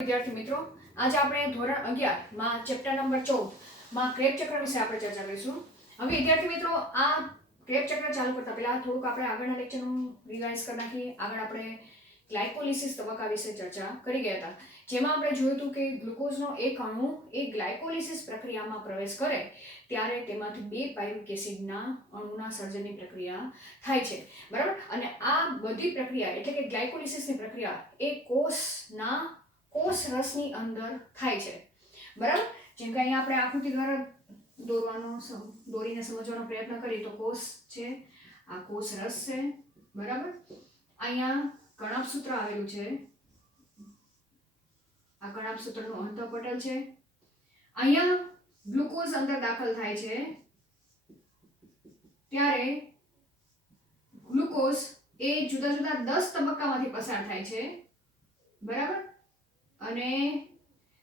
વિદ્યાર્થી મિત્રો, આજે આપણે ધોરણ 11 માં ચેપ્ટર નંબર 14 માં ક્રેબ ચક્ર વિશે આપણે ચર્ચા કરીશું. હવે વિદ્યાર્થી મિત્રો, આ ક્રેબ ચક્ર ચાલુ કરતા પહેલા થોડુંક આપણે આગળના લેક્ચરનું રિવાઇઝ કરી નાખીએ. આગળ આપણે ગ્લાયકોલિસિસ તબક્કા વિશે ચર્ચા કરી ગયા હતા, જેમાં આપણે જોયું હતું કે ગ્લુકોઝનો એક અણુ એ ગ્લાયકોલિસિસ પ્રક્રિયામાં પ્રવેશ કરે ત્યારે તેમાંથી 2 પાયરુવેક એસિડના અણુના સર્જનની પ્રક્રિયા થાય છે, બરાબર. અને આ બધી પ્રક્રિયા એટલે કે ગ્લાયકોલિસિસની પ્રક્રિયા એ કોષ રસની અંદર થાય છે, બરાબર. જેમ કે અહીંયા આપણે આકૃતિ દ્વારા દોરીને સમજવાનો પ્રયત્ન કરીએ તો કોષ છે, આ કોષ રસ છે, બરાબર. અહીંયા કણાભસૂત્ર આવેલું છે, આ કણાભસૂત્રનું અંતઃપટલ છે. અહીંયા ગ્લુકોઝ અંદર દાખલ થાય છે ત્યારે ગ્લુકોઝ એ જુદા જુદા 10 તબક્કામાંથી પસાર થાય છે, બરાબર. અને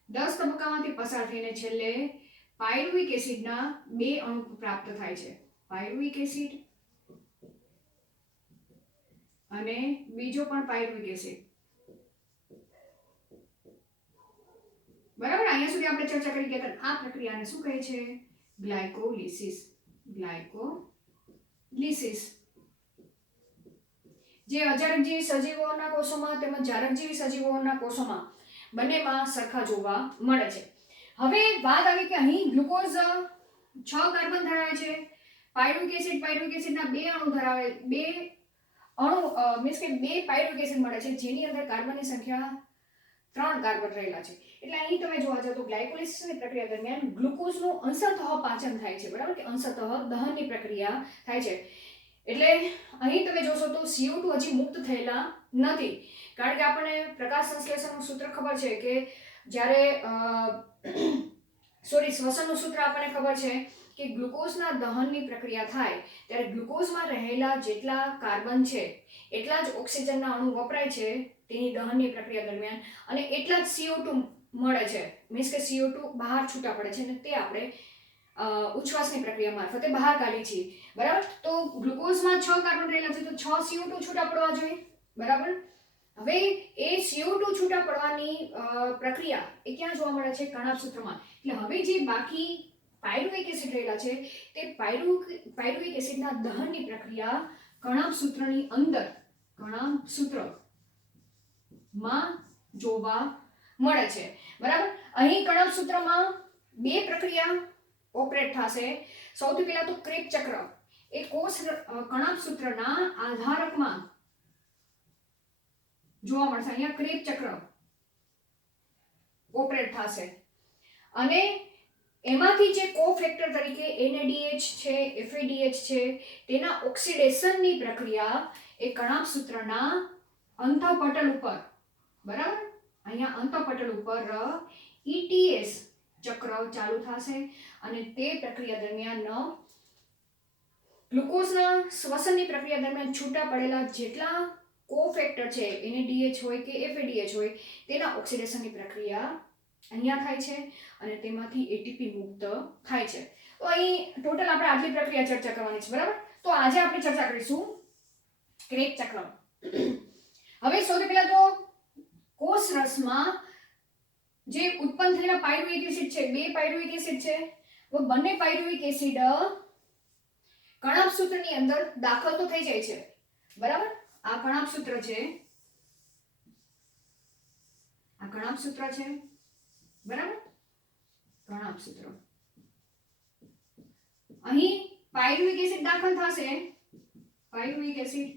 10 તબક્કામાંથી પસાર થઈને છેલ્લે પાયરુવેક એસિડના 2 અણુ પ્રાપ્ત થાય છે, પાયરુવેક એસિડ અને બીજો પણ પાયરુવેક એસિડ, બરાબર. અહીંયા સુધી આપણે ચર્ચા કરી કે આ પ્રક્રિયાને શું કહે છે? ગ્લાયકોલિસિસ. ગ્લાયકોલિસિસ જે અજારકજીવી સજીવોના કોષોમાં તેમજ જારકજીવી સજીવોના કોષોમાં બંનેમાં સરખા જોવા મળે છે. હવે વાત આવી કે અહીં ગ્લુકોઝ 6 કાર્બન ધરાવે છે, પાયરુવેક એસિડના 2 અણુ ધરાવે, 2 અણુ મીન્સ કે 2 પાયરુવેક એસિડ મળે છે, જેની અંદર કાર્બનની સંખ્યા 3 કાર્બન રહેલા છે. એટલે અહીં તમે જોવા જાવ તો ગ્લાયકોલિસિસની પ્રક્રિયા દરમિયાન ગ્લુકોઝનું અંશતઃ પાચન થાય છે, બરાબર, કે અંશતઃ દહનની પ્રક્રિયા થાય છે. એટલે અહીં તમે જોશો તો CO2 હજી મુક્ત થયેલા નથી, કારણ કે આપણને પ્રકાશ સંશ્લેષણનું સૂત્ર ખબર છે કે જ્યારે શ્વસનનું સૂત્ર આપણને ખબર છે કે ગ્લુકોઝના દહનની પ્રક્રિયા થાય ત્યારે ગ્લુકોઝમાં રહેલા જેટલા કાર્બન છે એટલા જ ઓક્સિજનના અણુ વપરાય છે તેની દહનની પ્રક્રિયા દરમિયાન, અને એટલા જ CO2 મળે છે, મીન્સ કે CO2 બહાર છૂટા પડે છે અને તે આપણે ઉચ્છ્વાસની પ્રક્રિયા મારફતે બહાર કાઢીએ છીએ, બરાબર. તો ગ્લુકોઝમાં 6 કાર્બન રહેલા છે તો 6 CO2 છૂટા પડવા જોઈએ, બરાબર. હવે એ CO2 છૂટા પડવાની પ્રક્રિયા એ ક્યાં જોવા મળે છે? કણાભસૂત્રમાં. એટલે હવે જે બાકી પાયરુવેક એસિડ રહેલા છે તે પાયરુવેક એસિડના દહનની પ્રક્રિયા કણાભસૂત્રની અંદર કણાભસૂત્રમાં જોવા મળે છે, બરાબર. અહીં કણાભસૂત્રમાં 2 પ્રક્રિયા ઓપરેટ થશે. સૌથી પહેલા તો ક્રેબ ચક્ર એ કોષ કણાભસૂત્રના આધારકમાં જોવા મળશે. અહીંયા ક્રેબ ચક્ર ઓપરેટ થશે અને એમાંથી જે કોફેક્ટર તરીકે NADH છે, FADH છે, તેના ઓક્સિડેશનની પ્રક્રિયા એ કણાભસૂત્રના અંતઃપટલ ઉપર, બરાબર, અહીંયા અંતઃપટલ ઉપર ETS ચક્ર ચાલુ થશે અને તે પ્રક્રિયા દરમિયાન ગ્લુકોઝના શ્વસનની પ્રક્રિયા દરમિયાન છૂટા પડેલા જેટલા કોફેક્ટર છે, NADH હોય કે FADH હોય, તેના ઓક્સિડેશનની પ્રક્રિયા અહીંયા થાય છે અને તેમાંથી ATP મુક્ત થાય છે. તો અહીં ટોટલ આપણે આટલી પ્રક્રિયા ચર્ચા કરવાની છે, બરાબર. તો આજે આપણે ચર્ચા કરીશું ક્રેબ ચક્ર. હવે સૌથી પહેલા તો કોષ રસમાં જે ઉત્પન્ન થયેલા પાયરુવેક એસિડ છે, 2 પાયરુવેક એસિડ છે, તો બંને પાયરુવેક એસિડ કણાભસૂત્રની અંદર દાખલ તો થઈ જાય છે, બરાબર. આ કણાભસૂત્ર છે, આ કણાભસૂત્ર છે, બરાબર, કણાભસૂત્ર. અહીં પાયરુવેક એસિડ દાખલ થશે, પાયરુવેક એસિડ,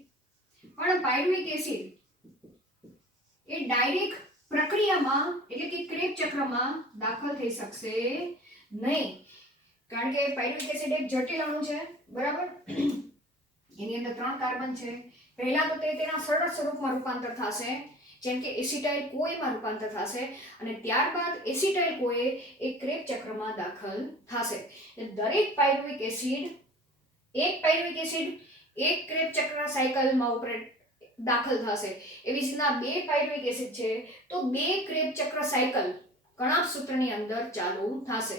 પણ પાયરુવેક એસિડ એ ડાયરેક્ટ પ્રક્રિયામાં એટલે કે ક્રેબ ચક્રમાં દાખલ થઈ શકશે નહીં, કારણ કે પાયરુવેક એસિડ એક જટિલ અણુ છે, બરાબર. એની અંદર 3 કાર્બન છે. પહેલા તો તે તેના સરળ સ્વરૂપમાં રૂપાંતર થશે, જેમ કે એસિટાઇલ કોએમાં રૂપાંતર થશે અને ત્યારબાદ એસિટાઇલ કોએ એ ક્રેબ ચક્રમાં દાખલ થશે. દરેક પાયરુવેક એસિડ એક ક્રેબ ચક્ર સાયકલમાં ઓપરેટ દાખલ થશે. એવી રીતના 2 પાયરુવેક એસિડ છે તો 2 ક્રેબ ચક્ર સાયકલ કણાભસૂત્રની અંદર ચાલુ થશે,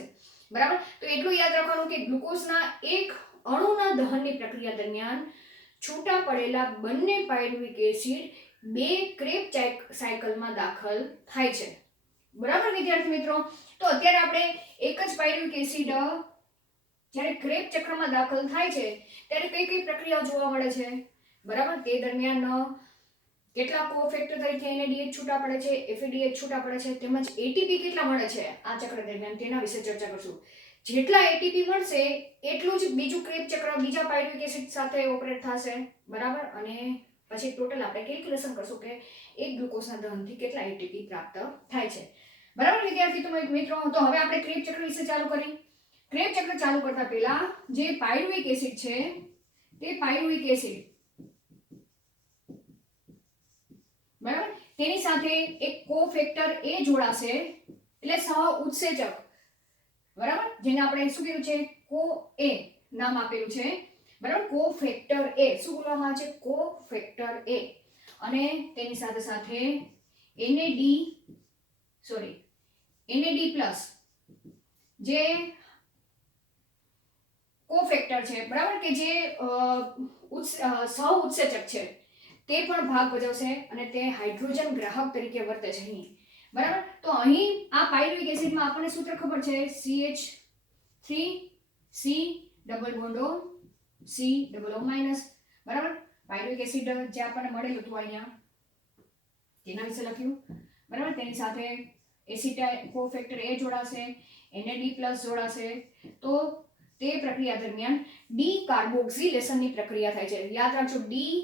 બરાબર. તો એટલું યાદ રાખવાનું કે ગ્લુકોઝના એક અણુના દહનની પ્રક્રિયા દરમિયાન છૂટા પડેલા બંને પાયરુવેક એસિડ 2 ક્રેબ સાયકલમાં દાખલ થાય છે, બરાબર વિદ્યાર્થી મિત્રો? તો અત્યારે આપણે એક જ પાયરુવિક એસિડ જ્યારે ક્રેબ ચક્રમાં દાખલ થાય છે ત્યારે કઈ કઈ પ્રક્રિયાઓ જોવા મળે છે, બરાબર? તે દરમિયાન કેટલા કોફેક્ટર તરીકે NADH છૂટા પડે છે, FADH છૂટા પડે છે, તેમજ ATP કેટલા મળે છે આ ચક્ર દરમિયાન, તેના વિશે ચર્ચા કરશું. જેટલા ATP મળશે એટલું જ બીજું ક્રેબ ચક્ર બીજા પાયરુવિક એસિડ સાથે ઓપરેટ થશે, બરાબર? અને પછી ટોટલ આપણે કેલ્ક્યુલેશન કરશું કે એક ગ્લુકોઝના દહનથી કેટલા ATP પ્રાપ્ત થાય છે, બરાબર વિદ્યાર્થી મિત્રો? તો હવે આપણે ક્રેબ ચક્ર વિશે ચાલુ કરીએ. ક્રેબ ચક્ર ચાલુ કરતા પહેલા જે પાયરુવિક એસિડ છે તે પાયરુવિક એસિડ, બરાબર, તેની સાથે એક કોફેક્ટર A જોડાશે એટલે સહ ઉત્સેચક, બરાબર, જેને આપણે શું કીધું છે, કો A નામ આપેલું છે, બરાબર? કોફેક્ટર A શું બોલવામાં આવે છે, કોફેક્ટર A. અને તેની સાથે સાથે NAD+ જે કોફેક્ટર છે, બરાબર, કે જે સહ ઉત્સેચક છે તે પણ ભાગ ભજવશે અને તે હાઇડ્રોજન ગ્રાહક તરીકે વર્તે છે અહીં, બરાબર? તો અહીં આ પાયરુવિક એસિડમાં આપણને સૂત્ર ખબર છે CH3C double bond O C double O minus, બરાબર? પાયરુવિક એસિડ જે આપણને મળેલું હતું અહીંયા તેના વિશે લખ્યું, બરાબર? તેની સાથે એસિટાઇલ કોફેક્ટર A જોડાશે, NAD+ જોડાશે. તો તે પ્રક્રિયા દરમિયાન ડી કાર્બોક્સિલેશનની પ્રક્રિયા થાય છે. યાદ રાખજો, ડી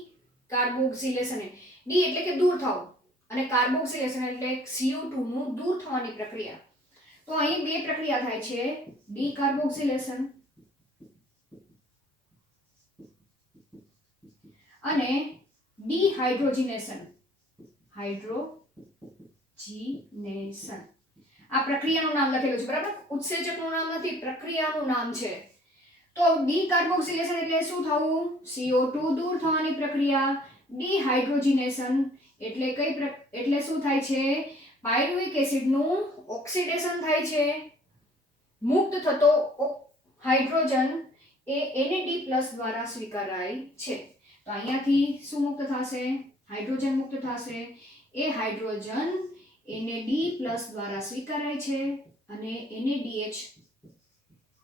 કાર્બોક્સિલેશન, ડી એટલે કે દૂર થવું અને કાર્બોક્સિલેશન એટલે CO2 નું દૂર થવાની પ્રક્રિયા. તો અહીં બે પ્રક્રિયા થાય છે, ડી કાર્બોક્સિલેશન અને ડીહાઇડ્રોજિનેશન. હાઇડ્રોજિનેશન આ પ્રક્રિયાનું નામ લખેલું છે, બરાબર? ઉત્સેચકનું નામ નથી, પ્રક્રિયાનું નામ છે. તો ડી કાર્બોક્સિલેશન એટલે શું થવું, CO2 દૂર થવાની પ્રક્રિયા. ડીહાઇડ્રોજિનેશન એટલે એટલે શું થાય છે, પાયરુવિક એસિડનું ઓક્સિડેશન થાય છે. મુક્ત થતો હાઇડ્રોજન એ NAD+ દ્વારા સ્વીકારાય છે. તો અહીંયાથી શું મુક્ત થશે, હાઇડ્રોજન મુક્ત થશે. એ હાઇડ્રોજન NAD+ દ્વારા સ્વીકારાય છે અને NADH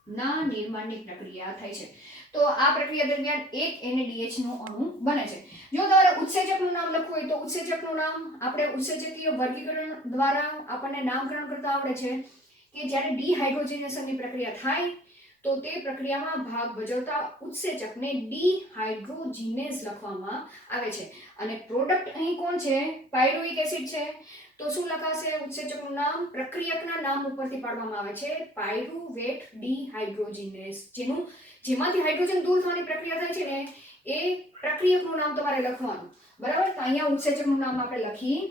ના નિર્માણની પ્રક્રિયા થાય છે. તો આ પ્રક્રિયા દરમિયાન એક NADH નો અણુ બને છે. જો તમારે ઉત્સેચકનું નામ લખવું હોય તો ઉત્સેચકનું નામ આપણે ઉત્સેચકીય વર્ગીકરણ દ્વારા આપણને નામકરણ કરતા આવડે છે કે જ્યારે ડીહાઇડ્રોજિનેશનની પ્રક્રિયા થાય તો તે પ્રક્રિયામાં ભાગ ભજવતા ઉત્સેચકને ડીહાઇડ્રોજિનેઝ લખવામાં આવે છે. અને પ્રોડક્ટ અહીં કોણ છે, પાયરુવિક એસિડ છે. તો શું લખાશે ઉત્સેચકનું નામ, પ્રક્રિયકના નામ ઉપરથી પાડવામાં આવે છે, પાયરુવેટ ડીહાઇડ્રોજિનેઝ. જેમાંથી હાઇડ્રોજન દૂર થવાની પ્રક્રિયા થાય છે ને એ પ્રક્રિયકનું નામ તમારે લખવાનું, બરાબર? તો અહીંયા ઉત્સેચકનું નામ આપણે લખી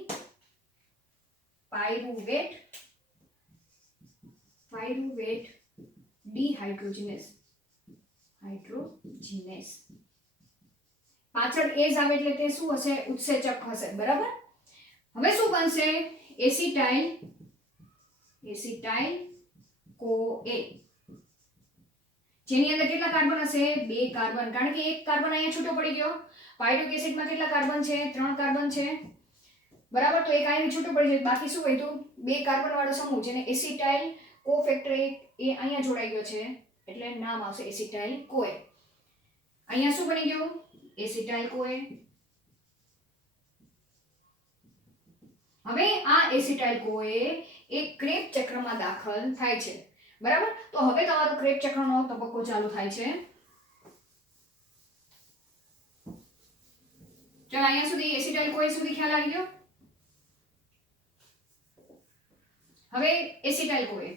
પાયરુવેટ ડીહાઇડ્રોજિનેઝ. પાછળ એઝ આવે એટલે તે શું હશે, ઉત્સેચક હશે, બરાબર? હવે શું બનશે, એસિટાઇલ CoA, જેની અંદર કેટલા કાર્બન હશે, 2 કાર્બન, કારણ કે એક કાર્બન અહીંયા છૂટો પડી ગયો. પાયરુવિક એસિડમાં કેટલા કાર્બન છે, 3 કાર્બન છે, બરાબર? તો એક અહીંયા છૂટો પડી જાય, બાકી શું વધ્યું, 2 કાર્બન વાળો સમૂહ જેને એસિટાઇલ કોફેક્ટર એ અહીંયા જોડાઈ ગયો છે એટલે નામ આવશે એસિટાઇલ CoA. અહીંયા શું બની ગયું, એસિટાઇલ CoA. હવે આ એસિટાઇલ CoA એક ક્રેબ ચક્રમાં દાખલ થાય છે, બરાબર? તો હવે તમારો ક્રેબ ચક્રનો તબક્કો ચાલુ થાય છે. ચાલો અહીંયા સુધી એસિટાઇલ CoA સુધી ખ્યાલ આવી ગયો. હવે એસિટાઇલ CoA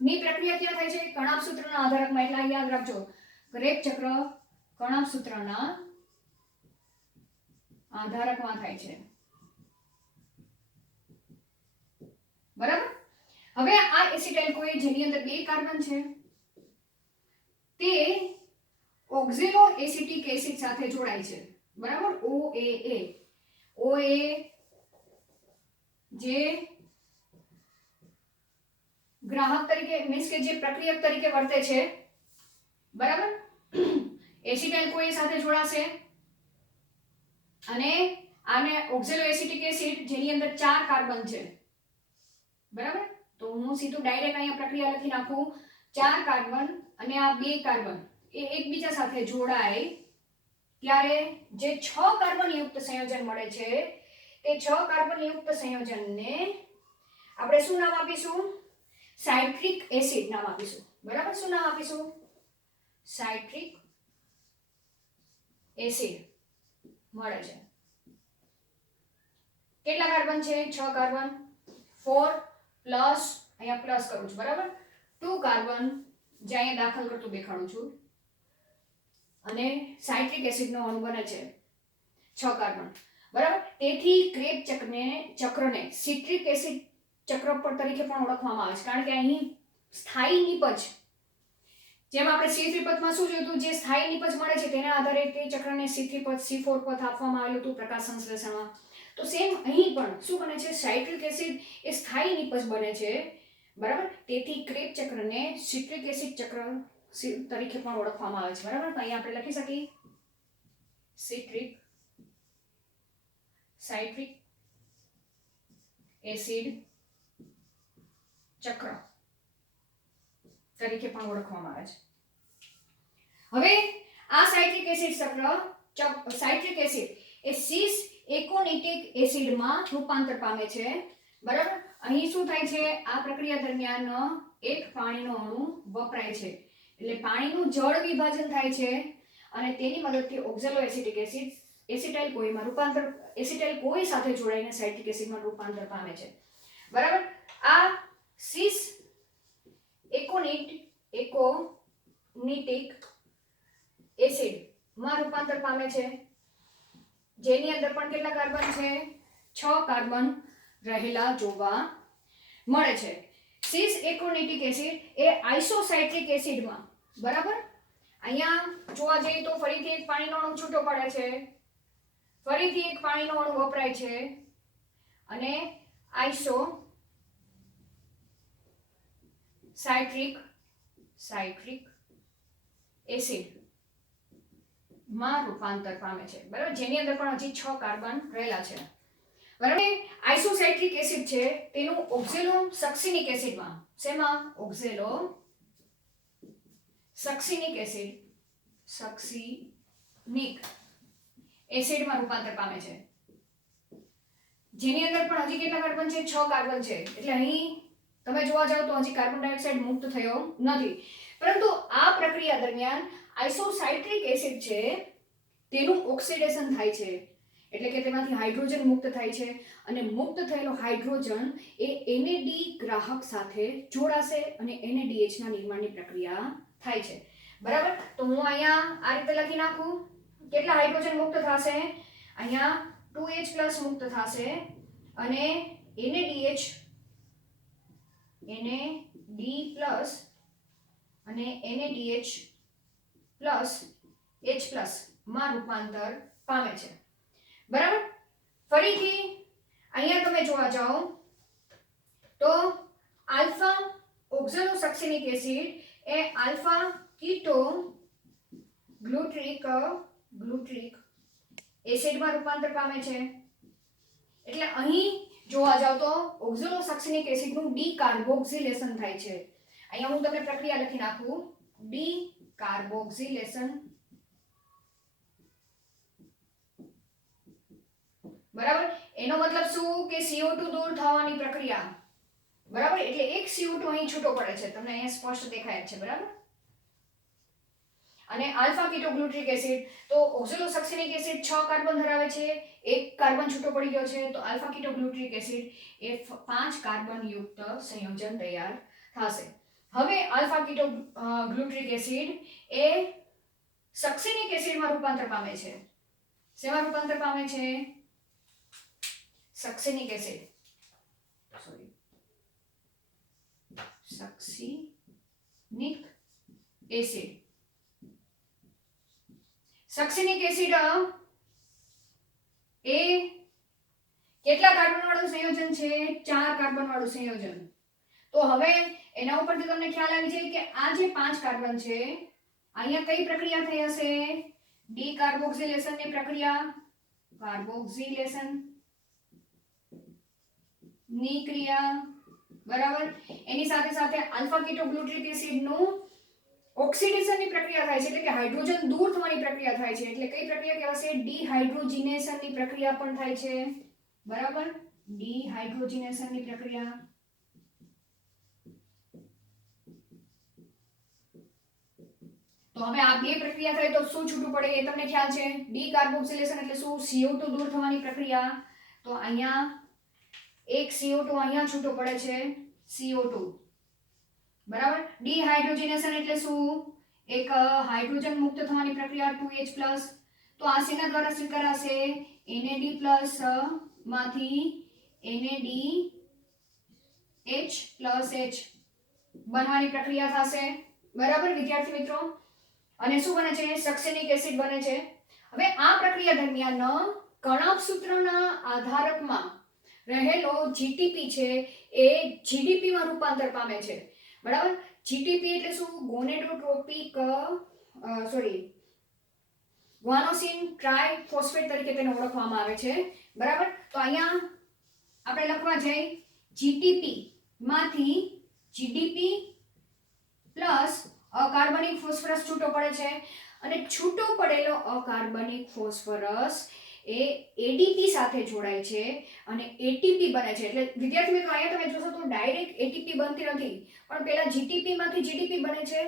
ની પ્રક્રિયા ક્યાં થાય છે, કણાભ સૂત્રના આધારકમાં. એટલે યાદ રાખજો, ક્રેબ ચક્ર કણાભ સૂત્રના આધારકમાં થાય છે, બરાબર? હવે આ એસિટાઇલ CoA જેની અંદર 2 કાર્બન છે તે ઓક્ઝેલો એસિટિક એસિડ સાથે જોડાય છે, બરાબર? OA જે ગ્રાહક તરીકે મીન્સ કે જે પ્રક્રિયક તરીકે વર્તે છે, બરાબર? એસિટાઇલ કોઈ સાથે જોડાશે અને આને ઓક્ઝેલો એસિટિક એસિડ જેની અંદર 4 કાર્બન છે, બરાબર. તો હું સીધું ડાયરેક્ટ અહીંયા પ્રક્રિયા લખી નાખું 4 કાર્બન અને આ 2 કાર્બન એ એકબીજા સાથે જોડાય ત્યારે જે 6 કાર્બન યુક્ત સંયોજન મળે છે તે 6 કાર્બન યુક્ત સંયોજનને આપણે શું નામ આપીશું? સાઇટ્રિક એસિડ નામ આપીશું, બરાબર. શું નામ આપીશું? સાઇટ્રિક એસિડ મળે છે. કેટલા કાર્બન છે? 6 કાર્બન. 4 પ્લસ અહીંયા પ્લસ કરું છું, બરાબર. 2 કાર્બન જે અહીંયા દાખલ કરતું દેખાડું છું અને સાઇટ્રિક એસિડનો અણુ બને છે 6 કાર્બન, બરાબર. તેથી ક્રેબ ચક્રને સિટ્રિક એસિડ ચક્ર તરીકે પણ ઓળખવામાં આવે છે, કારણ કે અહીં સ્થાયી નિપજ, જેમ આપણે C3 પથમાં શું જોયું હતું, જે સ્થાયી નિપજ મળે છે તેના આધારે તે ચક્રને C3 પથ C4 પથ આપવામાં આવેલું હતું પ્રકાશ સંશ્લેષણમાં. તો સેમ અહીં પણ શું બને છે? સાઇટ્રિક એસિડ એ સ્થાયી નિપજ બને છે, બરાબર. તેથી ક્રેબ ચક્રને સિટ્રિક એસિડ ચક્ર તરીકે પણ ઓળખવામાં આવે છે, બરાબર. તો અહીં આપણે લખી શકીએ સાઇટ્રિક એસિડ ચક્ર તરીકે પણ ઓળખવામાં આવે છે. હવે આ સાઇટ્રિક એસિડ સાઇટ્રિક એસિડ એ સિસ એકોનિટિક એસિડમાં રૂપાંતર પામે છે, બરાબર. અહીં શું થાય છે? આ પ્રક્રિયા દરમિયાન એક પાણીનો અણુ વપરાય છે, એટલે પાણીનું જળ વિભાજન થાય છે અને તેની મદદથી ઓક્ઝેલો એસિટિક એસિડ એસિટાઇલ કોઈમાં રૂપાંતર એસિટાઇલ કોઈ સાથે જોડાઈને સાઇટ્રિક એસિડમાં રૂપાંતર પામે છે, બરાબર. આ સિસ એકોનિટિક એસિડમાં રૂપાંતર પામે છે, જેની અંદર પણ કેટલા કાર્બન છે? 6 કાર્બન રહેલા જોવા મળે છે. સિસ એકોનિટિક એસિડ એ આઇસોસાઇટ્રિક એસિડમાં, બરાબર. અહીંયા જોવા જઈએ તો ફરીથી એક પાણીનો અણુ છૂટો પડે છે, ફરીથી એક પાણીનો અણુ વપરાય છે અને સાઇટ્રિક એસિડ માં રૂપાંતર પામે છે, બરાબર. જેની અંદર પણ હજી 6 કાર્બન રહેલા છે, બરાબર. આઇસોસાઇટ્રિક એસિડ છે તેનું ઓક્ઝેલો સક્સિનિક એસિડમાં, શેમાં? ઓક્ઝેલો સક્સિનિક એસિડમાં રૂપાંતર પામે છે, જેની અંદર પણ હજી કેટલા કાર્બન છે? 6 કાર્બન છે. એટલે અહીં તમે જોવા જાવ તો હજી કાર્બન ડાયોક્સાઇડ મુક્ત થયો નથી, પરંતુ આ પ્રક્રિયા દરમિયાન આઇસોસાઇટ્રિક એસિડ છે તેનું ઓક્સિડેશન થાય છે, એટલે કે તેમાંથી હાઇડ્રોજન મુક્ત થાય છે અને મુક્ત થયેલો હાઇડ્રોજન એ NAD ગ્રાહક સાથે જોડાશે અને NADH ના નિર્માણની પ્રક્રિયા થાય છે, બરાબર. તો હું અહીંયા આ રીતે લખી નાખું. કેટલા હાઇડ્રોજન મુક્ત થશે? અહીંયા 2H+ મુક્ત થશે અને NAD+ અને NADH+ H+ માં રૂપાંતર પામે છે, બરાબર. ફરીથી અહીંયા તમે જોવા જાઓ તો આલ્ફા ઓક્ઝેલો સક્સિનિક એસિડ એ આલ્ફા કીટો ગ્લુટ્રિક એસિડમાં રૂપાંતર પામે છે. એટલે અહીં જોવા જાવ તો ઓક્ઝેલો સક્સિનિક એસિડનું ડીકાર્બોક્સિલેશન થાય છે. અહીંયા હું તમને પ્રક્રિયા લખી નાખું. ડીકાર્બોક્સિલેશન, બરાબર. એનો મતલબ શું કે CO2 દૂર થવાની પ્રક્રિયા, બરાબર. એટલે એક CO2 અહીં છૂટો પડે છે, તમને અહીંયા સ્પષ્ટ દેખાય છે, બરાબર. અને આલ્ફા કીટોગ્લુટ્રિક એસિડ, તો ઓક્ઝેલો સક્સિનિક એસિડ 6 કાર્બન ધરાવે છે, એક કાર્બન છૂટો પડી ગયો છે, તો આલ્ફા કીટોગ્લુટ્રિક એસિડ એ 5 કાર્બન યુક્ત સંયોજન તૈયાર થશે. હવે આલ્ફા કીટોગ્લુટ્રિક એસિડ એ સક્સિનિક એસિડમાં રૂપાંતર પામે છે. શેમાં રૂપાંતર પામે છે? સક્સિનિક એસિડ, સક્સિનિક એસિડ. સક્સિનિક એસિડ એ કેટલા કાર્બન વાળું સંયોજન છે? 4 કાર્બન વાળું સંયોજન. તો હવે એના ઉપરથી તમને ખ્યાલ આવી જાય કે આ જે 5 કાર્બન છે, અહીંયા કઈ પ્રક્રિયા થઈ હશે? કાર્બોક્સિલેશનની પ્રક્રિયા, કાર્બોક્સિલેશન ની ક્રિયા, બરાબર. એની સાથે સાથે આલ્ફા કીટોગ્લુટારિક એસિડ નું ઓક્સિડેશનની પ્રક્રિયા થાય છે, એટલે કે હાઇડ્રોજન દૂર થવાની પ્રક્રિયા થાય છે. એટલે કઈ પ્રક્રિયા કહેવાશે? ડિહાઇડ્રોજિનેશનની પ્રક્રિયા પણ થાય છે, બરાબર. ડિહાઇડ્રોજિનેશનની પ્રક્રિયા. તો હવે આ બે પ્રક્રિયા થાય તો શું છૂટું પડે એ તમને ખ્યાલ છે. ડી કાર્બોક્સિલેશન એટલે શું? CO2 દૂર થવાની પ્રક્રિયા. તો અહીંયા એક CO2 અહીંયા છૂટો પડે છે, CO2, બરાબર. ડિહાઇડ્રોજિનેશન એટલે શું? એક હાઇડ્રોજન મુક્ત થવાની પ્રક્રિયા 2H+. તો આ શેના દ્વારા સ્વીકારાશે? NAD+ માંથી NADH+H બનવાની પ્રક્રિયા થશે, બરાબર વિદ્યાર્થી મિત્રો. અને શું બને છે? સક્સેનિક એસિડ બને છે. હવે આ પ્રક્રિયા દરમિયાન કણાભ સૂત્રના આધારકમાં રહેલો જીટીપી છે એ જીડીપી માં રૂપાંતર પામે છે, બરાબર. જીટીપી એટલે શું? ગોનેડોટ્રોપિક ગ્વાનોસિન ટ્રાઇફોસ્ફેટ તરીકે તેને ઓળખવામાં આવે છે, બરાબર. તો અહીંયા આપણે લખવા જઈએ જીટીપી માંથી જીડીપી પ્લસ અકાર્બનિક ફોસ્ફરસ છૂટો પડે છે. અને છૂટો પડેલો અકાર્બનિક ફોસ્ફરસ એ એડીપી સાથે જોડાય છે અને એટીપી બને છે. એટલે વિદ્યાર્થી મિત્રો અહીંયા તમે જોશો તો ડાયરેક્ટ એટીપી બનતી નથી, પણ પેલા જીટીપી માંથી જીડીપી બને છે.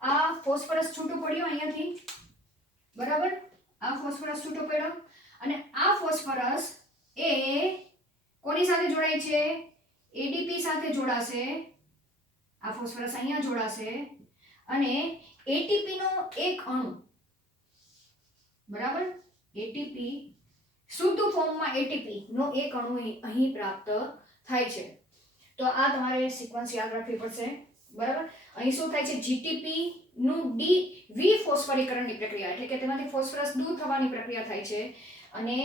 આ ફોસ્ફરસ છૂટો પડ્યો અહીંયાથી, બરાબર. આ ફોસ્ફરસ છૂટો પડ્યો અને આ ફોસ્ફરસ એ કોની સાથે જોડાય છે? એડીપી સાથે જોડાશે. આ ફોસ્ફરસ અહીંયા જોડાશે અને એટીપી નો એક અણુ, બરાબર. એટીપી શુદ્ધ ફોર્મમાં એટીપી નો એક અણુ અહીં પ્રાપ્ત થાય છે. તો આ તમારે સિક્વન્સ યાદ રાખવી પડશે, બરાબર. અહીં શું થાય છે? જીટીપી નું ડી ફોસ્ફોરીકરણની પ્રક્રિયા, એટલે કે તેમાંથી ફોસ્ફરસ દૂર થવાની પ્રક્રિયા થાય છે અને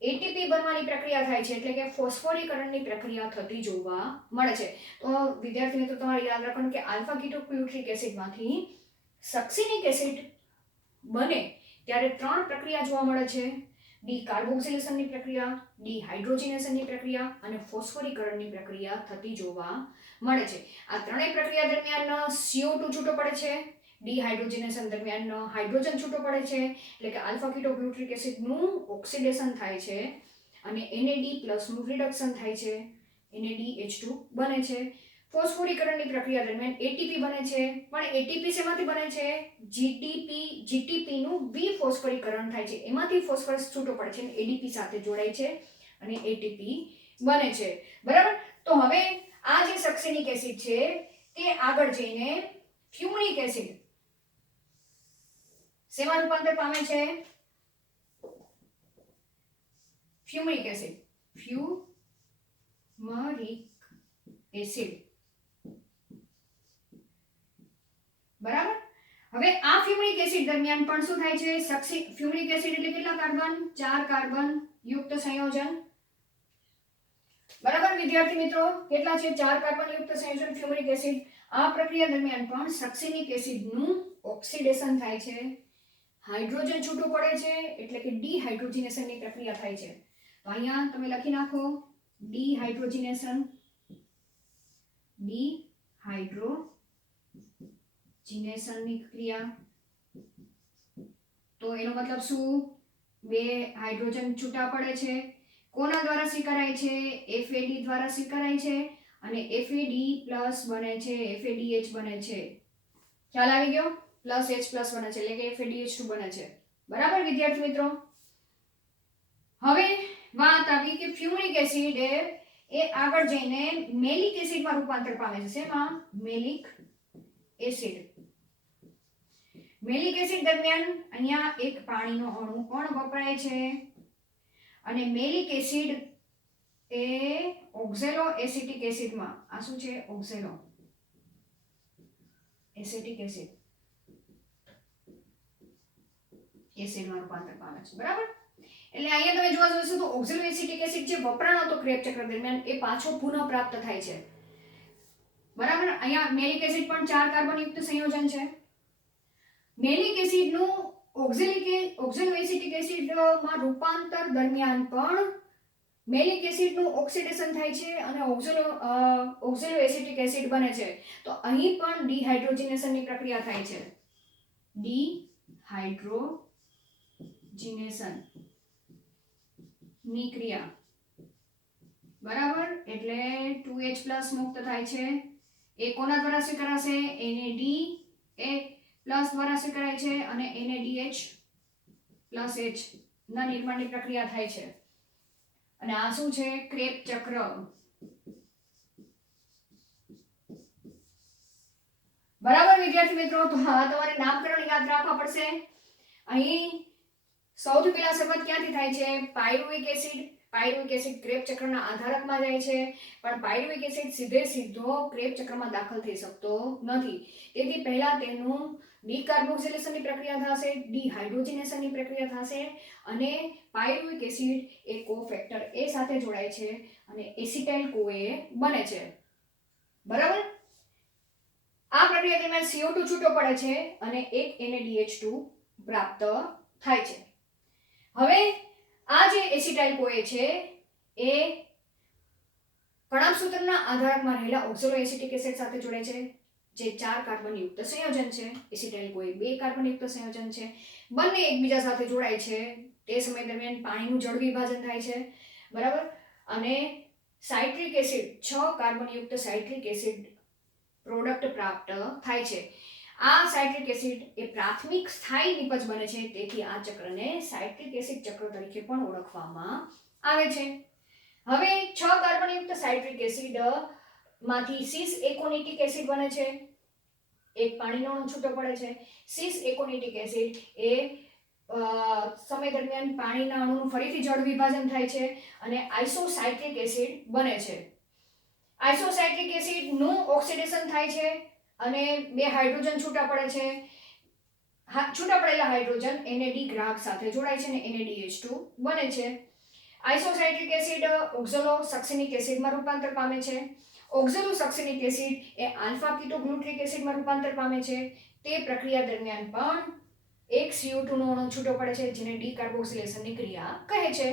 એટીપી બનવાની પ્રક્રિયા થાય છે, એટલે કે ફોસ્ફોરીકરણની પ્રક્રિયા થતી જોવા મળે છે. તો વિદ્યાર્થી મિત્રો તમારે યાદ રાખવાનું કે આલ્ફા કીટોગ્લુટારિક એસિડમાંથી સક્સિનિક એસિડ બને ત્યારે ત્રણ પ્રક્રિયા જોવા મળે છે. ડી કાર્બોક્સિલેશનની પ્રક્રિયા, ડિહાઇડ્રોજિનેશનની પ્રક્રિયા અને ફોસ્ફોરીકરણની પ્રક્રિયા થતી જોવા મળે છે. આ ત્રણેય પ્રક્રિયા દરમિયાન CO2 છૂટો પડે છે. ડિહાઇડ્રોજિનેશન દરમિયાન હાઇડ્રોજન છૂટો પડે છે, એટલે કે આલ્ફા કીટોગ્લુટારિક એસિડનું ઓક્સિડેશન થાય છે અને NAD+ નું રિડક્શન થાય છે, NADH2 બને છે. ફોસ્ફોરીકરણની પ્રક્રિયા દરમિયાન એટીપી બને છે, પણ એટીપી શેમાંથી બને છે? જીટીપી નું ફોસ્ફોરીકરણ થાય છે, એમાંથી ફોસ્ફરસ છૂટો પડે છે અને એડીપી સાથે જોડાય છે અને એટીપી બને છે, બરાબર. તો હવે આ જે સક્સેનિક એસિડ છે તે આગળ જઈને ફ્યુમરિક એસિડ શેમાં રૂપાંતર પામે છે? ફ્યુમરિક એસિડ, ફ્યુમરિક એસિડ, બરાબર. હવે આ ફ્યુમરિક એસિડ દરમિયાન પણ શું થાય છે? ફ્યુમરિક એસિડ એટલે કેટલા કાર્બન? 4 કાર્બન યુક્ત સંયોજન, બરાબર વિદ્યાર્થી મિત્રો. કેટલા છે? 4 કાર્બન યુક્ત સંયોજન ફ્યુમરિક એસિડ. આ પ્રક્રિયા દરમિયાન પણ સક્સિનિક એસિડનું ઓક્સિડેશન થાય છે, હાઇડ્રોજન છૂટું પડે છે, એટલે કે ડિહાઇડ્રોજિનેશનની પ્રક્રિયા થાય છે. તો અહીંયા તમે લખી નાખો ડિહાઇડ્રોજિનેશન, ડિહાઇડ્રોજિનેશનની ક્રિયા. તો એનો મતલબ શું? બે હાઇડ્રોજન છૂટા પડે છે. કોના દ્વારા સ્વીકારાય છે? FAD દ્વારા સ્વીકારાય છે અને FAD+ બને છે, FADH બને છે. ખ્યાલ આવી ગયો? +H+ બને છે, એટલે કે FADH2 બને છે, બરાબર વિદ્યાર્થી મિત્રો. હવે વાત આવી કે ફ્યુમરિક એસિડ એ આગળ જઈને મેલિક એસિડમાં રૂપાંતર પામે છે. શેમાં? મેલિક એસિડ. મેલિક એસિડ દરમિયાન અહીંયા એક પાણીનો અણુ પણ વપરાય છે અને મેલિક એસિડ એ ઓક્ઝેલો એસિટિક એસિડમાં, આ શું છે? ઓક્ઝેલો એસિટિક એસિડ એસિડમાં રૂપાંતર પામે છે, બરાબર. એટલે અહીંયા તમે જોવા જશો તો ઓક્ઝેલો એસિટિક એસિડ જે વપરાણો હતો ક્રેબ ચક્ર દરમિયાન એ પાછો પુનઃ પ્રાપ્ત થાય છે, બરાબર. અહીંયા મેલિક એસિડ પણ 4 કાર્બન યુક્ત સંયોજન છે. મેલિક એસિડનું ઓક્ઝેલો એસિટિક એસિડમાં રૂપાંતર દરમિયાન પણ મેલિક એસિડનું ઓક્સિડેશન થાય છે અને ઓક્ઝેલો એસિટિક એસિડ બને છે. તો અહીં પણ ડિહાઇડ્રોજિનેશનની પ્રક્રિયા થાય છે. ડિહાઇડ્રોજિનેશન ની ક્રિયા, બરાબર. એટલે 2H+ મુક્ત થાય છે. એ કોના દ્વારા સ્વીકારાશે? NAD એ પ્લસ દ્વારા સ્વીકારાય છે અને NADH+H ના નિર્માણની પ્રક્રિયા થાય છે. અને આ શું છે? ક્રેબ ચક્ર. બરાબર વિદ્યાર્થી મિત્રો, તો હા તમારે નામકરણ યાદ રાખવા પડશે. અહીં સૌથી પહેલા શરૂઆત ક્યાંથી થાય છે? પાયરુવિક એસિડ ક્રેબ ચક્રના આધારકમાં જાય છે, પણ પાયરુવિક એસિડ સીધો ક્રેબ ચક્રમાં દાખલ થઈ શકતો નથી. તેથી પહેલા તેનું ડીકાર્બોક્સિલેશનની પ્રક્રિયા થશે, ડિહાઇડ્રોજિનેશનની પ્રક્રિયા થશે અને પાયરુવિક એસિડ એ કોફેક્ટર એ સાથે જોડાય છે અને એસિટાઇલ CoA બને છે. બરાબર. આ પ્રક્રિયા દરમિયાન CO2 છૂટો પડે છે અને એક NaDH2 પ્રાપ્ત થાય છે. હવે આ જે એસિટાઇલ CoA છે એ કણાભસૂત્રના આધારકમાં રહેલા ઓક્ઝેલો એસિટિક એસિડ સાથે જોડાય છે, જે 4 કાર્બન યુક્ત સંયોજન છે. એસિટાઇલ CoA 2 કાર્બન યુક્ત સંયોજન છે. બંને એકબીજા સાથે જોડાય છે. તે સમય દરમિયાન પાણીનું જળ વિભાજન થાય છે, બરાબર. અને સાઇટ્રિક એસિડ 6 કાર્બન યુક્ત સાઇટ્રિક એસિડ પ્રોડક્ટ પ્રાપ્ત થાય છે. આ સાઇટ્રિક એસિડ એ પ્રાથમિક સ્થાયી નિપજ બને છે, તેથી આ ચક્રને સાઇટ્રિક એસિડ ચક્ર તરીકે પણ ઓળખવામાં આવે છે. હવે 6 કાર્બનયુક્ત સાઇટ્રિક એસિડ માંથી સિસ એકોનિટિક એસિડ બને છે. એક પાણીનો અણુ છૂટો પડે છે. સિસ એકોનિટિક એસિડ એ સમય દરમિયાન પાણીના અણુનું ફરીથી જળ વિભાજન થાય છે અને આઇસોસાઇટ્રિક એસિડ બને છે. આઇસોસાઇટ્રિક એસિડનું ઓક્સિડેશન થાય છે અને 2 હાઇડ્રોજન છૂટા પડે છે. છૂટા પડેલા હાઇડ્રોજન NAD ગ્રાહક સાથે જોડાય છે અને NADH2 બને છે. આઇસોસાઇટ્રિક એસિડ ઓક્ઝેલો સક્સિનિક એસિડમાં રૂપાંતર પામે છે. ઓક્ઝેલો સક્સિનિક એસિડ એ આલ્ફા કીટોગ્લુટ્રિક એસિડમાં રૂપાંતર પામે છે. તે પ્રક્રિયા દરમિયાન પણ એક CO2 નો અણુ છૂટો પડે છે, જેને ડીકાર્બોક્સિલેશનની ક્રિયા કહે છે.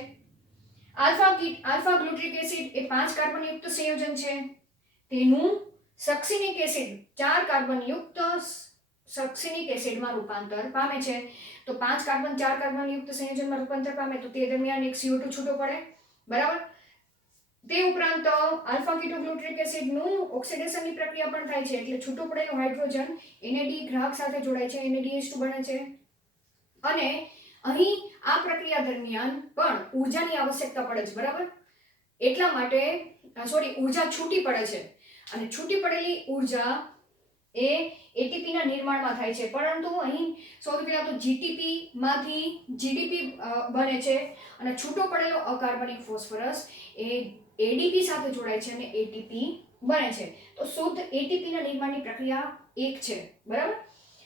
આલ્ફા ગ્લુટ્રિક એસિડ એ 5 કાર્બનયુક્ત સંયોજન છે. તેનું સક્સિનિક એસિડ 4 કાર્બનયુક્ત સક્સિનિક એસિડમાં રૂપાંતર પામે છે. તો 5 કાર્બન 4 કાર્બનયુક્ત સંયોજનમાં રૂપાંતર પામે તો તે દરમિયાન એક CO2 છૂટો પડે, બરાબર. તે ઉપરાંત આલ્ફા કીટોગ્લુટ્રિક એસિડનું ઓક્સિડેશનની પ્રક્રિયા પણ થાય છે, એટલે છૂટો પડેલો હાઇડ્રોજન NAD ગ્રાહક સાથે જોડાય છે, NADH2 બને છે. અને અહીં આ પ્રક્રિયા દરમિયાન પણ ઊર્જાની આવશ્યકતા પડે છે, બરાબર. એટલા માટે ઊર્જા છૂટી પડે છે અને છૂટી પડેલી ઊર્જા એ ATP ના નિર્માણમાં થાય છે, પરંતુ અહીં સૌથી પહેલા તો GTP માંથી GDP બને છે અને છૂટો પડેલો અકાર્બનિક ફોસ્ફરસ એ ADP સાથે જોડાય છે અને ATP બને છે. તો શુદ્ધ ATP ના નિર્માણની પ્રક્રિયા એક છે, બરાબર.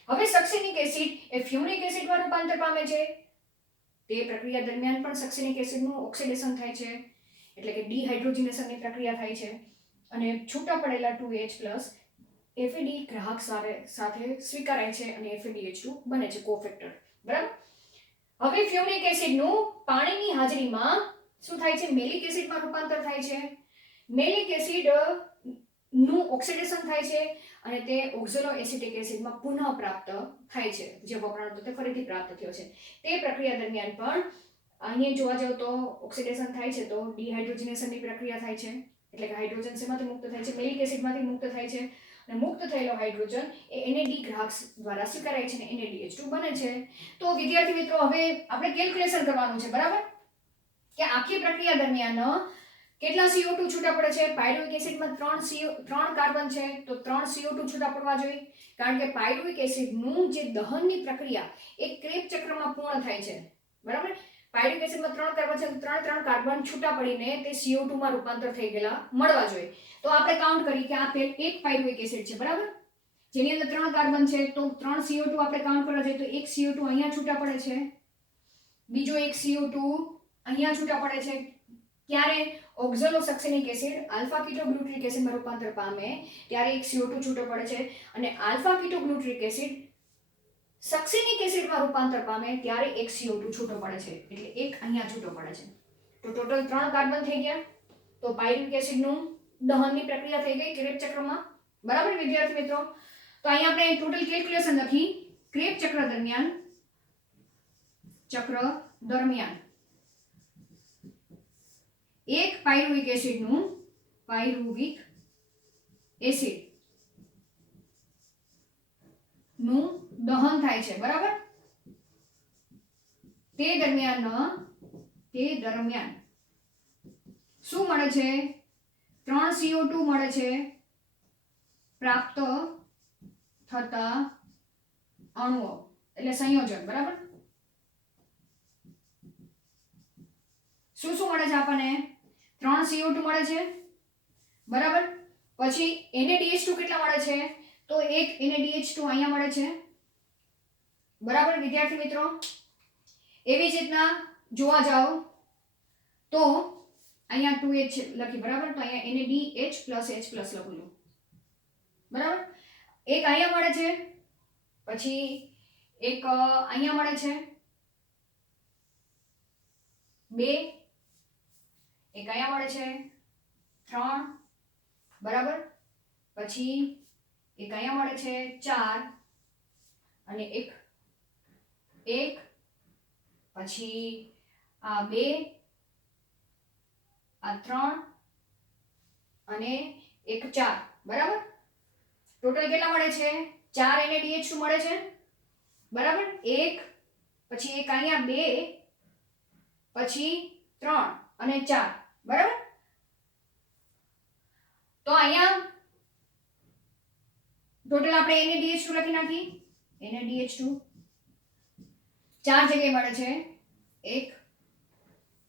હવે સક્સિનિક એસિડ એ ફ્યુરિક એસિડમાં રૂપાંતર પામે છે. તે પ્રક્રિયા દરમિયાન પણ સક્સિનિક એસિડનું ઓક્સિડેશન થાય છે, એટલે કે ડિહાઇડ્રોજિનેશનની પ્રક્રિયા થાય છે અને છૂટા પડેલા 2H+ FAD ગ્રાહક સાથે સ્વીકારાય છે અને FADH2 બને છે, કોફેક્ટર, બરાબર. હવે ફ્યુરિક એસિડનું પાણીની હાજરીમાં શું થાય છે? મેલિક એસિડમાં રૂપાંતર થાય છે. મેલિક એસિડ નું ઓક્સિડેશન થાય છે અને તે ઓક્ઝેલો એસિટિક એસિડમાં પુનઃ પ્રાપ્ત થાય છે. જે વપરાણ હતો તે ફરીથી પ્રાપ્ત થયો છે. તે પ્રક્રિયા દરમિયાન પણ અહીંયા જોવા જાવ તો ઓક્સિડેશન થાય છે, તો ડિહાઇડ્રોજિનેશનની પ્રક્રિયા થાય છે, એટલે કે હાઇડ્રોજન શેમાંથી મુક્ત થાય છે? મેલિક એસિડમાંથી મુક્ત થાય છે અને મુક્ત થયેલો હાઇડ્રોજન એ NAD ગ્રાહક દ્વારા સ્વીકારાય છે અને NADH2 બને છે. તો વિદ્યાર્થી મિત્રો, હવે આપણે કેલ્ક્યુલેશન કરવાનું છે, બરાબર, કે આખી પ્રક્રિયા દરમિયાન કેટલા CO2 છૂટા પડે છે? પાયરુવિક એસિડમાં 3 કાર્બન છે, તો 3 CO2 છૂટા પડવા જોઈએ, કારણ કે પાયરુવિક એસિડનું જે દહનની પ્રક્રિયા એ ક્રેબ ચક્રમાં પૂર્ણ થાય છે, બરાબર. પાયરુવિક એસિડમાં 3 કાર્બન છે, તો 3 કાર્બન છૂટા પડીને તે CO2 માં રૂપાંતર થઈ ગયેલા મળવા જોઈએ. તો આપણે કાઉન્ટ કરી કે આ એક પાયરુવિક એસિડ છે, બરાબર, જેની અંદર 3 કાર્બન છે, તો 3 CO2 આપણે કાઉન્ટ કરવા જોઈએ તો એક CO2 અહીંયા છૂટા પડે છે, બીજો એક CO2 અહીંયા છૂટા પડે છે. ક્યારે? ઓક્ઝેલો સક્સિનિક એસિડ આલ્ફા કીટોગ્લુટ્રિક એસિડમાં રૂપાંતર પામે ત્યારે એક CO2 છૂટો પડે છે અને આલ્ફા કીટોગ્લુટ્રિક એસિડ સક્સિનિક એસિડમાં રૂપાંતર પામે ત્યારે એક CO2 છૂટો પડે છે, એટલે એક અહીંયા છૂટો પડે છે. તો ટોટલ 3 કાર્બન થઈ ગયા. તો પાયરુવિક એસિડનું દહનની પ્રક્રિયા થઈ ગઈ ક્રેબ ચક્રમાં. બરાબર વિદ્યાર્થી મિત્રો? તો અહીંયા આપણે ટોટલ કેલ્ક્યુલેશન લખી. ક્રેબ ચક્ર દરમિયાન એક પાયરુવિક એસિડ નું દહન થાય છે. બરાબર? તે દરમિયાન શું મળે છે? 3 CO2 મળે છે પ્રાપ્ત થતા અણુઓ, એટલે સંયોજક. બરાબર? શું મળે છે આપણને? 3 CO2 મળે છે. બરાબર? પછી NaDH2 કેટલા મળે છે? તો એક NaDH2 અહીંયા મળે છે. બરાબર વિદ્યાર્થી મિત્રો? એવી જ રીતના જોવા જાઓ તો અહીંયા 2H લખી. બરાબર? તો અહીંયા NaDH+H+ લખું છું. બરાબર? એક અહીંયા મળે છે, પછી એક અહીંયા મળે છે, 2, એક અહીંયા મળે છે, 3. બરાબર? પછી એક અહીંયા મળે છે, 4, અને એક પછી આ 2, આ 3 અને એક 4. બરાબર? ટોટલ કેટલા મળે છે? 4 NaDH2 મળે છે. બરાબર? એક પછી એક અહીંયા 2, પછી 3 અને 4. બરાબર? તો અહીંયા ટોટલ આપણે NaDH2 લખી નાખી. NaDH2 4 જગ્યાએ મળે છે, 1,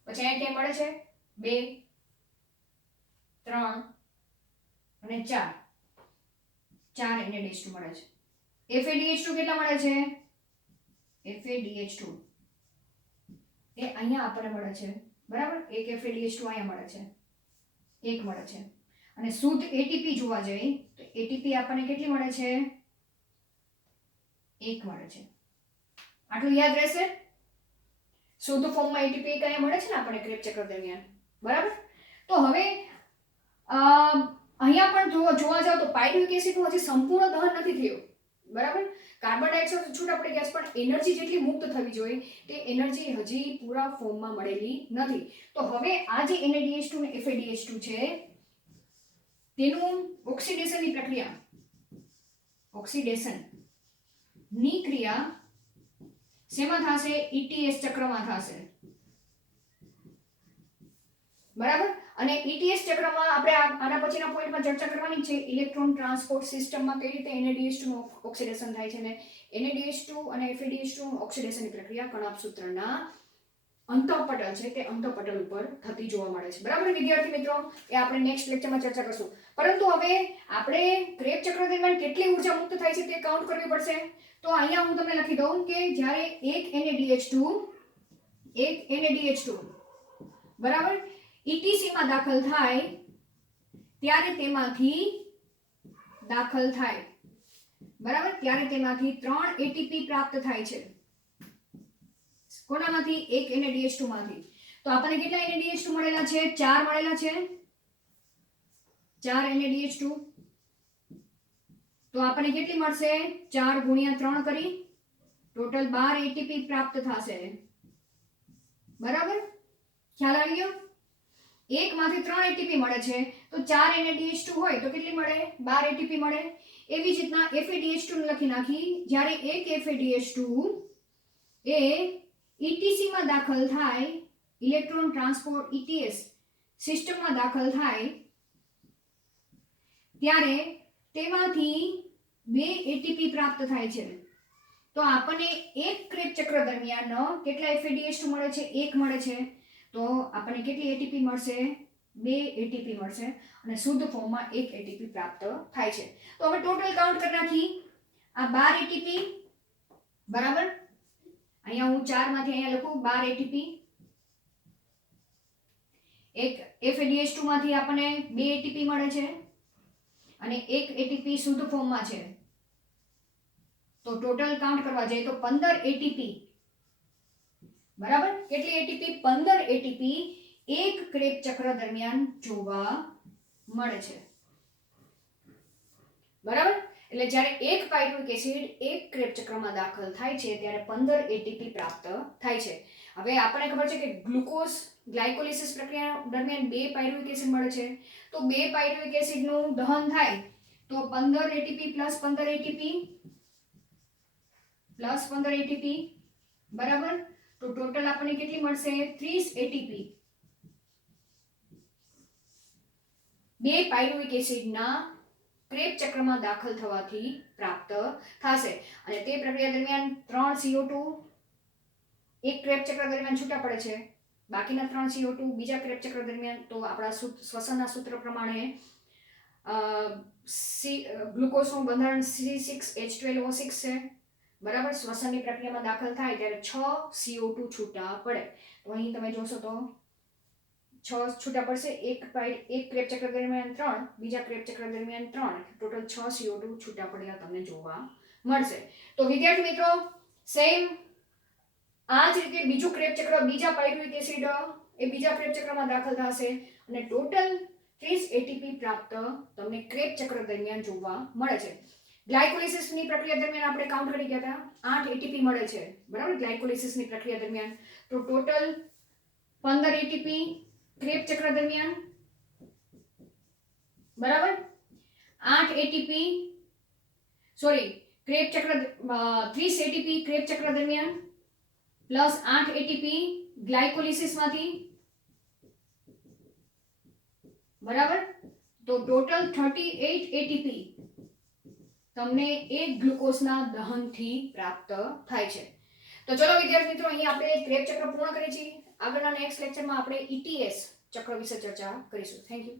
પછી અહીંયા મળે છે 2, 3 અને 4. 4 NaDH2 મળે છે. FADH2 કેટલા મળે છે? FADH2 એ અહીંયા આપણને મળે છે. બરાબર? એક FADH2 અહીંયા મળે છે, 1 મળે છે. અને શુદ્ધ ATP જોવા જઈએ તો ATP આપણને કેટલી મળે છે? 1 મળે છે. આટલું યાદ રહેશે? શુદ્ધ ફોર્મમાં ATP કયા મળે છે ને આપણે ક્રેબ ચક્ર દરમિયાન. બરાબર? તો હવે અહીંયા પણ જોવા જાવ તો પાયરુવિક એસિડનું હજી સંપૂર્ણ દહન નથી થયું. બરાબર? કાર્બન ડાયોક્સાઇડ છૂટા પડી ગયા, પણ એનર્જી જેટલી મુક્ત થવી જોઈએ તે એનર્જી હજી પૂરા ફોર્મમાં મળેલી નથી. તો હવે આ જે NaDH2 અને FADH2 છે તેનું ઓક્સિડેશનની ક્રિયા શેમાં થશે? ETS ચક્રમાં થશે. બરાબર? અને ETS ચક્રમાં આપણે આના પછીના પોઈન્ટમાં ચર્ચા કરવાની છે. ઇલેક્ટ્રોન ટ્રાન્સપોર્ટ સિસ્ટમમાં કઈ રીતે NaDH2 નું ઓક્સિડેશન થાય છે, ને NaDH2 અને FADH2 ઓક્સિડેશનની પ્રક્રિયા કણાભ સૂત્રના અંતઃપટલ છે તે અંતઃપટલ ઉપર થતી જોવા મળે છે. બરાબર વિદ્યાર્થી મિત્રો? એ આપણે નેક્સ્ટ લેક્ચરમાં ચર્ચા કરશું. પરંતુ હવે આપણે ક્રેબ ચક્ર દરમિયાન કેટલી ઉર્જા મુક્ત થાય છે તે કાઉન્ટ કરવી પડશે. તો અહીંયા હું તમને લખી દઉં કે જ્યારે એક NaDH2 બરાબર ETC માં દાખલ થાય ત્યારે તેમાંથી બરાબર? ત્યારે તેમાંથી 3 ATP પ્રાપ્ત થાય છે. કોનામાંથી? એક NaDH2 માંથી. તો આપણને કેટલા NaDH2 મળેલા છે? 4 મળેલા છે. 4 NaDH2. તો આપણને કેટલી મળશે? 4 ગુણ્યા 3 કરી ટોટલ 12 ATP પ્રાપ્ત થશે. બરાબર? ખ્યાલ આવી ગયો? એક માંથી 3 ATP મળે છે, તો 4 NaDH2 હોય તો કેટલી મળે? 12 ATP મળે. એવી જ રીતના FADH2 લખી નાખી. જ્યારે એક FADH2 એ ETC માં દાખલ થાય, ઇલેક્ટ્રોન ટ્રાન્સપોર્ટ ETS સિસ્ટમમાં દાખલ થાય ત્યારે તેમાંથી 2 ATP પ્રાપ્ત થાય છે. તો આપણને એક ક્રેબ ચક્ર દરમિયાન કેટલા FADH2 મળે છે? 1 મળે છે. તો આપણને કેટલી ATP મળશે? 2 ATP મળશે. અને શુદ્ધ ફોર્મમાં 1 ATP પ્રાપ્ત થાય છે. તો હવે ટોટલ કાઉન્ટ કરી નાખી. આ 12 ATP. બરાબર? અહીંયા હું 4 માંથી અહીંયા લખું 12 ATP. એક FADH2 માંથી આપણને 2 ATP મળે છે અને 1 ATP શુદ્ધ ફોર્મમાં છે. તો ટોટલ કાઉન્ટ કરવા જઈએ તો 15 એટીપી, બરાબર. કેટલી એટીપી? 15 એટીપી એક ક્રેબ ચક્ર દરમિયાન જોવા મળે છે, બરાબર. એટલે જ્યારે એક પાયરુવિક એસિડ એક ક્રેબ ચક્રમાં દાખલ થાય છે ત્યારે 15 એટીપી પ્રાપ્ત થાય છે. હવે આપણને ખબર છે કે ગ્લુકોઝ ગ્લાયકોલિસિસ પ્રક્રિયા દરમિયાન 2 પાયરુવિક એસિડ મળે છે, તો 2 પાયરુવિક એસિડનું દહન થાય તો 15 ATP plus 15 ATP plus 15 ATP, બરાબર. તો ટોટલ આપણને કેટલી મળશે? 30 એટીપી 2 પાયરુવિક એસિડના ક્રેબ ચક્રમાં દાખલ થવાથી પ્રાપ્ત થશે. અને તે પ્રક્રિયા દરમિયાન 3 CO2 એક ક્રેબ ચક્ર દરમિયાન છૂટા પડે છે, બાકીના 3 CO2 બીજા ક્રેબ ચક્ર દરમિયાન. તો આપણા શ્વસનના સૂત્ર પ્રમાણે ગ્લુકોઝનું બંધારણ C6H12O6 છે, બરાબર. શ્વસનની પ્રક્રિયામાં દાખલ થાય ત્યારે 6 CO2 છૂટા પડે. તો અહીં તમે જોશો તો 6 છૂટા પડશે, એક ક્રેબ ચક્ર દરમિયાન 3, બીજા ક્રેબ ચક્ર દરમિયાન 3, ટોટલ 6 CO2 છૂટા પડેલા તમને જોવા મળશે. તો વિદ્યાર્થી મિત્રો, સેમ આ જ રીતે બીજું ક્રેબ ચક્ર, બીજા પાયરુવિક એસિડ એ બીજા ક્રેબ ચક્રમાં દાખલ થશે અને ટોટલ 30 એટીપી પ્રાપ્ત તમને ક્રેબ ચક્ર દરમિયાન જોવા મળે છે. ગ્લાયકોલિસિસની પ્રક્રિયા દરમિયાન આપણે કાઉન્ટ કરી ગયા હતા, 8 એટીપી મળે છે, બરાબર. ગ્લાયકોલિસિસની પ્રક્રિયા દરમિયાન તો ટોટલ 15 એટીપી ક્રેબ ચક્ર દરમિયાન, બરાબર. 8 એટીપી ક્રેબ ચક્ર 30 એટીપી ક્રેબ ચક્ર દરમિયાન પ્લસ 8 એટીપી ગ્લાયકોલિસિસમાંથી, બરાબર. તો ટોટલ 38 એટીપી તમને એક ગ્લુકોઝના દહનથી પ્રાપ્ત થાય છે. તો ચલો વિદ્યાર્થી મિત્રો, અહીં આપણે ક્રેબ ચક્ર પૂર્ણ કરીએ છીએ. આગળના નેક્સ્ટ લેક્ચરમાં આપણે ETS ચક્ર વિશે ચર્ચા કરીશું. Thank you.